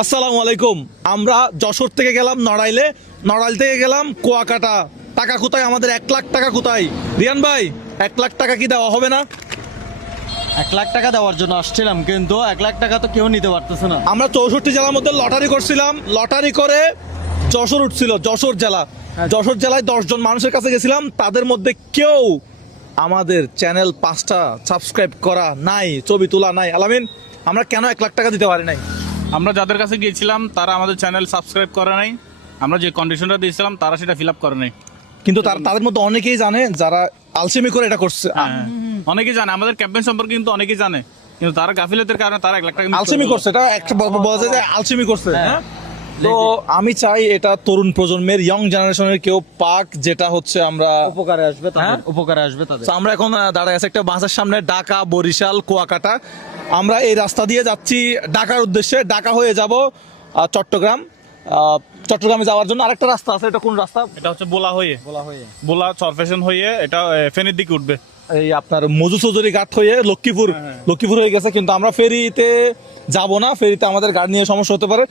আসসালামু আলাইকুম। আমরা যশোর থেকে গেলাম নড়াইলে, নড়াইল থেকে গেলাম কুয়াকাটা। টাকা কোথায় আমাদের? 1 লাখ টাকা কোথায়? রিয়ান ভাই, 1 লাখ টাকা কি দেওয়া হবে না? 1 লাখ টাকা দেওয়ার জন্য আসছিলাম, কিন্তু 1 লাখ টাকা তো কেউ নিতে পারতেছে না। আমরা 64 জেলার মধ্যে লটারি করছিলাম, লটারি করে যশোর উঠছিল, যশোর জেলা। যশোর জেলায় 10 জন মানুষের কাছে গেছিলাম, তাদের মধ্যে কেউ আমাদের চ্যানেল 5টা সাবস্ক্রাইব করা নাই, ছবি তোলা নাই। আলামিন, আমরা কেন 1 লাখ টাকা দিতে পারি নাই? আমরা যাদের কাছে গিয়েছিলাম তারা আমাদের চ্যানেল সাবস্ক্রাইব করে নাই। আমরা যে কন্ডিশনটা দিয়েছিলাম তারা সেটা ফিল আপ করে নাই। কিন্তু তাদের মধ্যে অনেকেই জানে যারা আলসেমি করে এটা করছে। অনেকেই জানে আমাদের ক্যাম্পেইন সম্পর্কে, কিন্তু অনেকেই জানে, কিন্তু তারা গাফিলতির কারণে তারা 1 লাখ টাকা আলসেমি করছে, এটা একটা বলা যায় যে আলসেমি করছে। হ্যাঁ, তো আমি চাই এটা তরুণ প্রজন্মের, ইয়ং জেনারেশনের কেউ পাক, যেটা হচ্ছে আমরা উপকারে আসবে তাদের, হ্যাঁ? উপকারে আসবে তাদের। তো আমরা এখন দাঁড়ায় আছি একটা বাসের সামনে, ঢাকা, বরিশাল, কুয়াকাটা। আমরা এই রাস্তা দিয়ে যাচ্ছি ঢাকার উদ্দেশ্যে। ঢাকা হয়ে যাব চট্টগ্রাম। চট্টগ্রামে যাওয়ার জন্য আরেকটা রাস্তা আছে। এটা কোন রাস্তা? এটা হচ্ছে বোলা হয়ে, বলা হয়ে বোলা চরফেশন হয়ে এটা ফেনীর দিকে উঠবে। এই আপনার মজু চৌধুরী ঘাট হয়ে লক্ষ্মীপুর, লক্ষ্মীপুর হয়ে গেছে। কিন্তু আমরা ফেরিতে যাব না, ফেরিতে আমাদের গাড়ি নিয়ে সমস্যা হতে পারে।